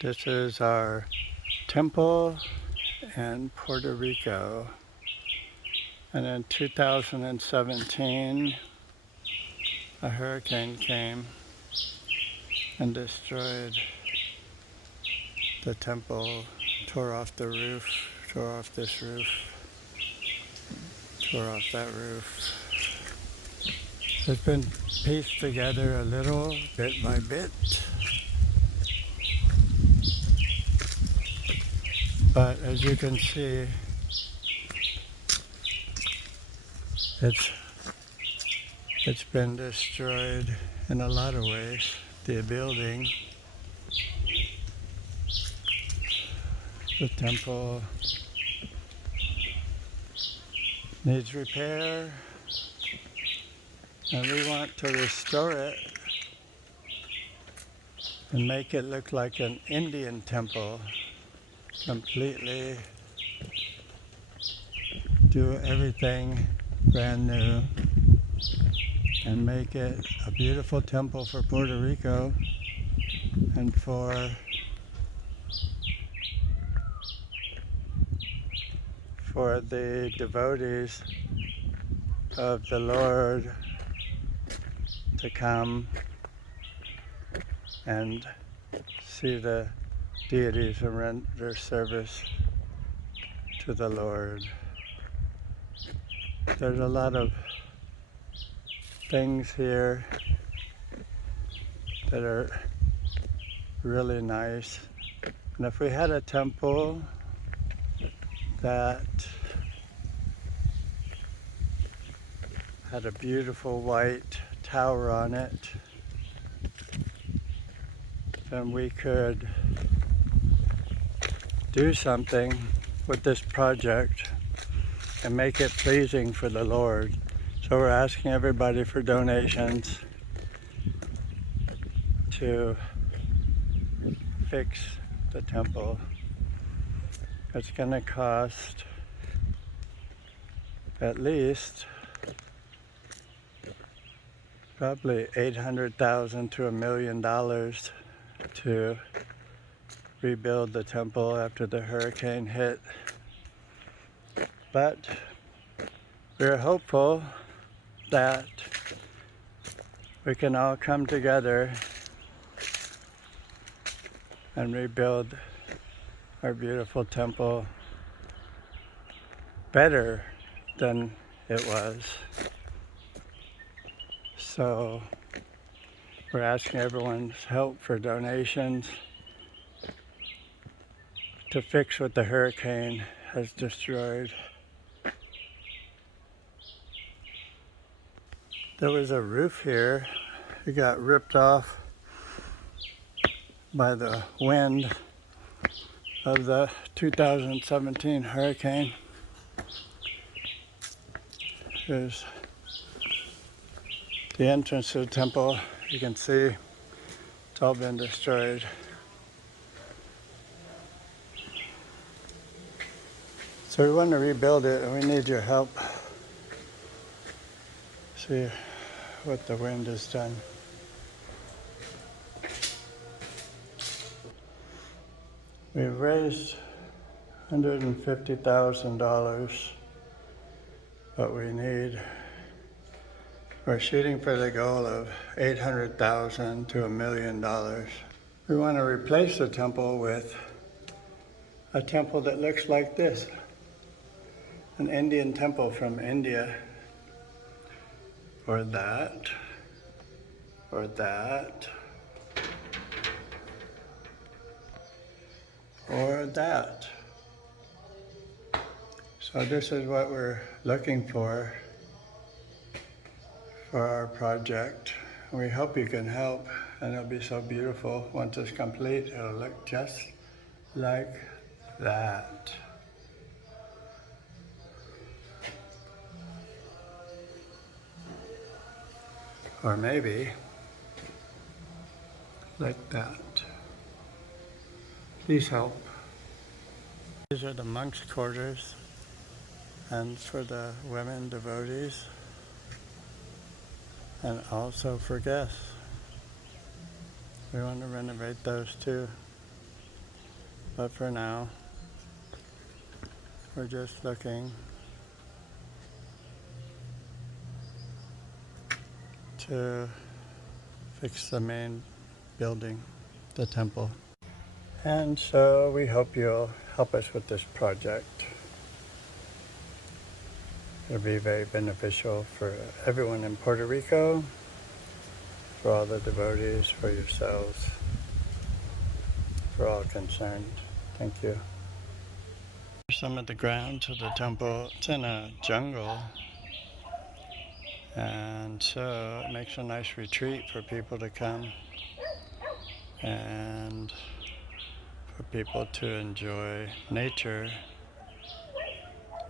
This is our temple in Puerto Rico. And in 2017, a hurricane came and destroyed the temple, tore off the roof, tore off this roof, tore off that roof. It's been pieced together a little, bit by bit. But as you can see, it's been destroyed in a lot of ways. The building, the temple needs repair, and we want to restore it and make it look like an Indian temple. Completely do everything brand new and make it a beautiful temple for Puerto Rico and for the devotees of the Lord to come and see the deities and render service to the Lord. There's a lot of things here that are really nice. And if we had a temple that had a beautiful white tower on it, then we could do something with this project and make it pleasing for the Lord. So we're asking everybody for donations to fix the temple. It's going to cost at least probably $800,000 to $1 million to rebuild the temple after the hurricane hit. But we're hopeful that we can all come together and rebuild our beautiful temple better than it was. So we're asking everyone's help for donations to fix what the hurricane has destroyed. There was a roof here. It got ripped off by the wind of the 2017 hurricane. Here's the entrance to the temple. You can see it's all been destroyed. So we want to rebuild it, and we need your help. See what the wind has done. We've raised $150,000, but we're shooting for the goal of $800,000 to $1 million. We want to replace the temple with a temple that looks like this, an Indian temple from India, or that, or that, or that. So this is what we're looking for our project. We hope you can help, and it'll be so beautiful. Once it's complete, it'll look just like that. Or maybe like that. Please help. These are the monks' quarters, and for the women devotees, and also for guests. We want to renovate those too. But for now, we're just looking to fix the main building, the temple. And so we hope you'll help us with this project. It'll be very beneficial for everyone in Puerto Rico, for all the devotees, for yourselves, for all concerned. Thank you. Some of the ground to the temple, it's in a jungle, and so it makes a nice retreat for people to come and for people to enjoy nature,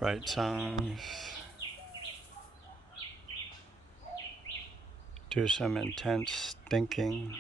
write songs, do some intense thinking.